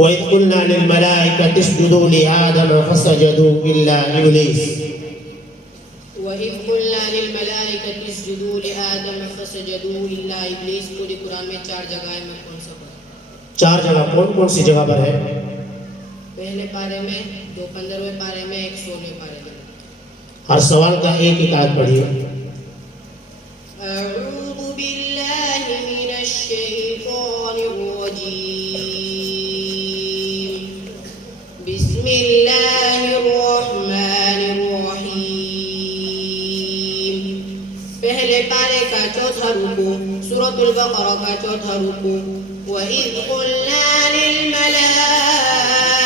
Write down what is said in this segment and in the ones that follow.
وإذ قلنا للملائكة اسجدوا لآدم فسجدوا إلا إبليس. وإذ قلنا للملائكة اسجدوا لآدم فسجدوا إلا إبليस पूरी कुरान में 4 जगह है, में कौन सा पढ़ा? 4 जगह कौन कौन सी जगह पर है? पहले पारे में, 2 15वें पारे में, 1 16वें पारे में. हर सवाल का एक एक आयत पढ़िए. अऊज़ु बिल्लाहि मिनश शैतानिर रजीम. बिस्मिल्लाहिर रहमानिर रहीम. पहले पारे का चौथा रुकू, सूरतुल बकरा का चौथा रुकू. वइज़ क़ुलना लिल मलाइकति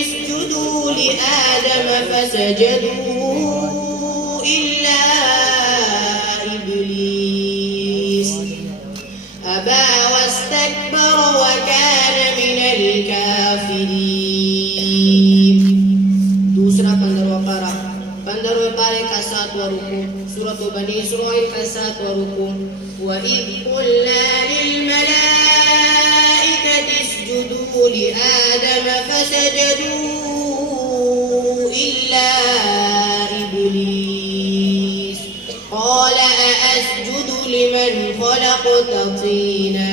इसजुदू लिआदम फसजदू इल्ला इब्लीस अबा वस्तकबर वकान मिनल काफिरीन. दूसरा 15वां पारा, 15वें पारे का 7वां रुकू, सूरत बनी इस्राइल का 7वां रुकू. वइज़ क़ुलना लिल मलाइकति इसजुदू लिआदम फसजदू इल्ला इब्लीस क़ाल अअस्जुदु लिमन ख़लक़त तीना.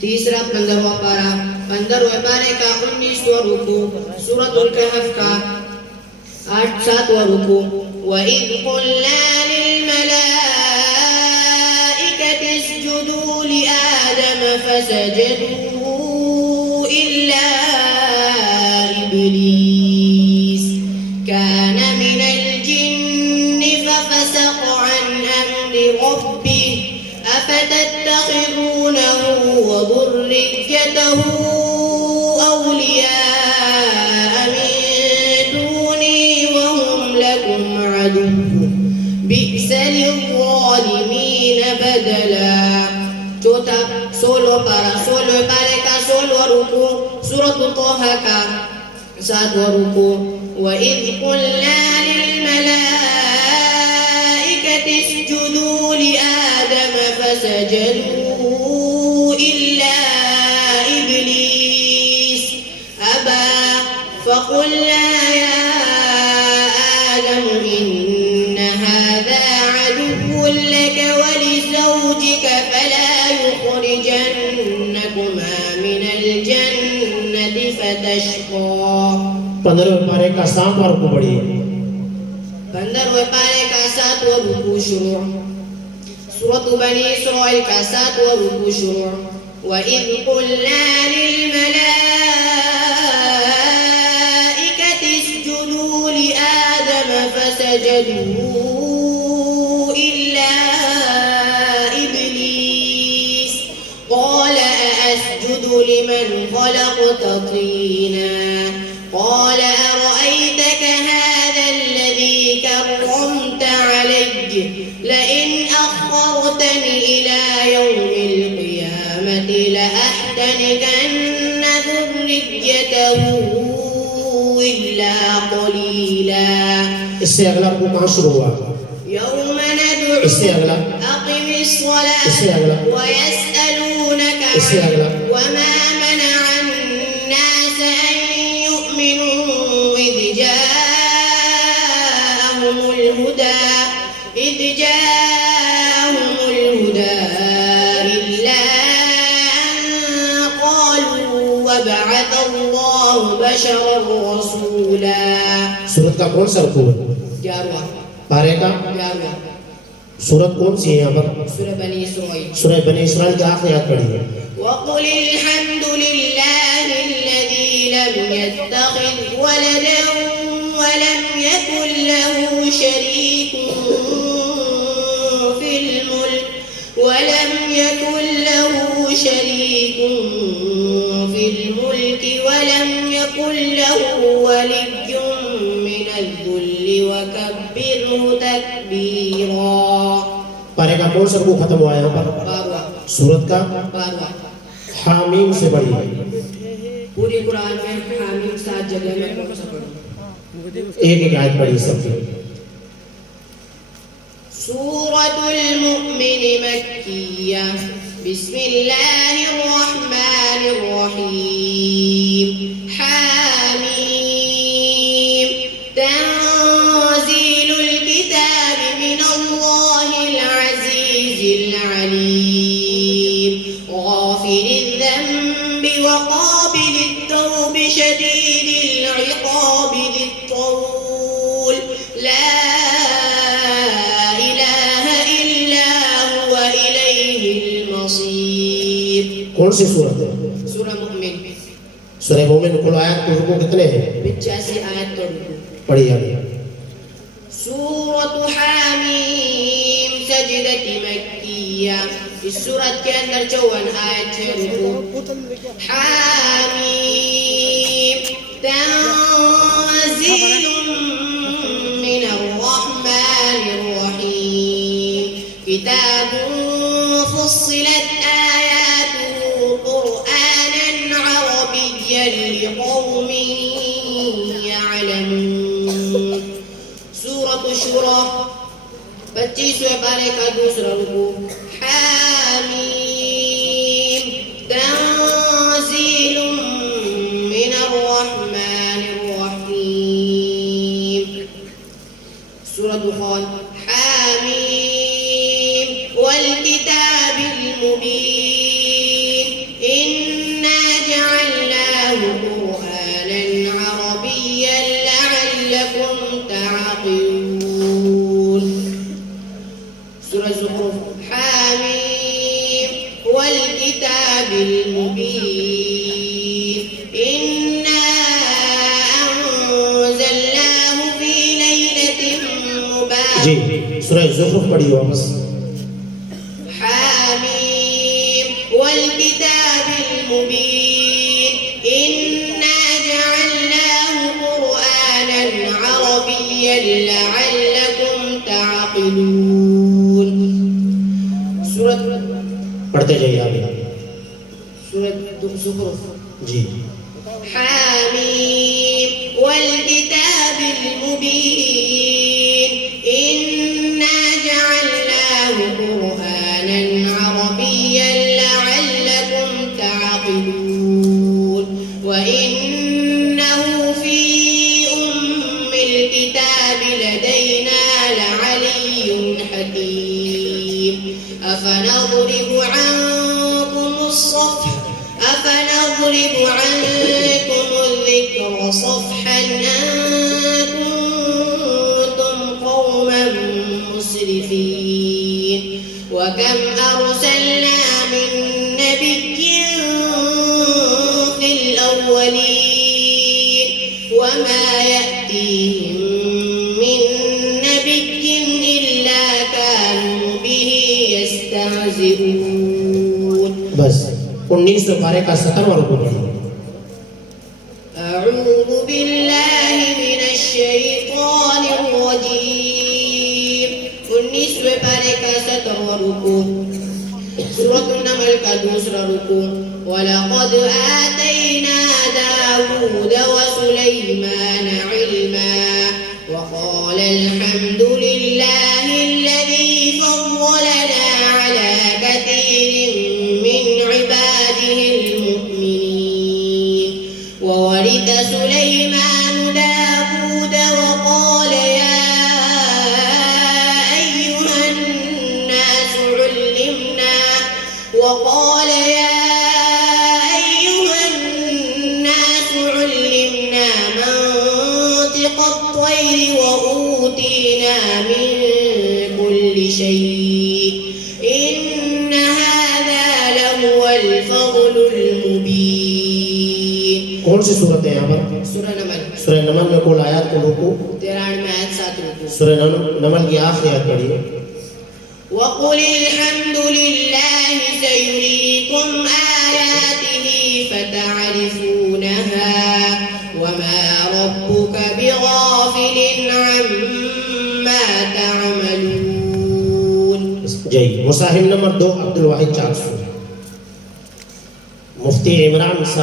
तीसरा 15वां पारा, 15वें पारे का 19वां रुकू, सूरतुल कहफ का 7वां रुकू. वइज़ क़ुलना लिल मलाइकति इसजुदू लिआदम फसजदू इल्ला इब्लीस कान मिनल जिन्नि फफसक़ अन अम्रि रब्बिह अफतत्तख़िज़ूनहु व ذُرِّيَّتَهُ أَوْلِيَاءَ مِن دُونِي وَهُمْ لَكُمْ عَدُوٌّ بِئْسَ لِلظَّالِمِينَ बदला. चौथा 16 पारा, 16 पारे का 16वां रुकू, सूरत तोहा का 7वां रुकू. वइज़ क़ुलना लिल मलाइकति इसजुदू लिआदम फसजदू इल्ला इब्लीस अबा फ़क़ुलना या आदम इन्न हाज़ा अदुव्वुन लक व लिज़ौजिक फला युख़रिजन्नकुमा मिनल जन्नति फ़तशक़ा. 15वें पारे का 7वां रुकू पढ़िए. 15वें पारे का 7वां रुकू शुरू, सूरत बनी इस्राइल का 7वां रुकू शुरू. वइज़ क़ुलना लिल मलाइकति इसजुदू लिआदम फसजदू इल्ला इब्लीस क़ाल अअस्जुदु लिमन ख़लक़त तीना. قال أرأيتك هذا الذي كرمت علي لئن أخرتني إلى يوم القيامة لأحتنكن ذريته إلا قليلا. इससे अगला रुकू कहाँ शुरू हुआ? يوم ندعو इससे अगला, أقم الصلاة इससे अगला, ويسألونك इससे अगला, وما منع الناس أن يؤمنوا إذ جاءهم الهدى إلا أن قالوا وبعث الله بشرا رسولا. सूरत का कौन सा रुकू है? 11वां पारे का 11वां. सूरत कौन सी है यहाँ पर? सूरह बनी इस्राइल. सूरह बनी इस्राइल की आखिरी आयत पढ़िए. وقل الحمد لله الذي لم يتخذ ولدا ولم يكن له شريك في الملك ولم يكن له شريك في الملك ولم يكن له ولي من الذل وكبره تكبيرا. पारे का कौन सा रुकू खत्म हुआ यहाँ पर? 12वां. सूरत का 12वां. हामीम से पढ़िए. पूरी कुरान में हामीम 7 जगह में कौन सा पढ़ा? एक एक आयत पढ़िए सबकी. सूरतुल मुमिन मक्किया بسم الله الرحمن الرحيم حميم تنزيل الكتاب من الله العزيز العليم غافر الذنب وقابل التوب شديد العقاب ذي الطول لا إله إلا هو إليه المصير. कौन सी सूरत है? सूरह मुमिन। सूरह मुमिन कुल आयत के रुकू कितने हैं? 85 आयत का रुकू। पढ़िए आगे। सूरत हामीम सजदत मक्किया। इस सूरत के अंदर 54 आयत है रुकू। हामीम तंजीलुम मिनर रहमानिर रहीम किताबुन फुस्सिलत आयातुहु कुरआनन अरबिय्यन लिक़ौमिन यअलमून। सूरत शुरा 25वें पारे का दूसरा रुकू। हामीम तंजीलुम मिनर रहमानिर रहीम। सूरत दुखान हामीम वल किताबिल मुबीन इन्ना जअलनाहु कुरआनन अरबिय्यन लअल्लकुम तअक़िलून। सूरह ज़ुख़्रुफ़ हामीम वल किताबिल मुबीन इन्ना अंज़लनाहु फ़ी लैलतिन मुबारक। जी सूरह ज़ुख़्रुफ़ पढ़िए वापस। हामीम वल किताबिल मुबीन इन्ना जअलनाहु कुरआनन अरबिय्यन लअल्लकुम तअक़िलून। सूरत पढ़ते जाइए आगे। सूरत ज़ुख़्रुफ़ जी। हामीम वल किताबिल मुबीन इन्ना जअलनाहु कुरआनन अरबिय्यन लअल्लकुम तअक़िलून व इन्नहु फ़ी उम्मिल किताबि लदैना लअलिय्युन हकीम। अफनضرب عنكم الذكر صفحا أن كنتم قوما مسرفين وكم أرسلنا من نبي في الأولين وما يأتيهم من نبي إلا كانوا به يستهزئون. बस 19वें पारे का 17वां रुकू पढ़िए। أعوذ بالله من الشيطان الرجيم 19वें पारे का 17वां रुकू। सूरत नमल का दूसरा रुकू। वलक़द आतैना दाऊद वसुलैमान इल्मा वक़ाल अल्हम्दुलिल्लाहि الذي فضلنا على كثير من عباده المؤمنين وورث سليمان داود وقال يا أيها الناس علمنا منطق الطير وأوتينا من كل شيء إن هذا لهو الفضل المبين. कौन सी सूरत है यहाँ पर? सूरह नमल। सूरह नमल में कुल आयत को रुकू 93 आयत 7 रुकू। सूरह नमल की आखिरी आयत पढ़िए। وقل الحمد لله سيريكم آياته فتعرفونها وما ربك بغافل عما تعملون. जय। मुसाहिब नंबर 2 अब्दुल वाहिद 400। मुफ्ती इमरान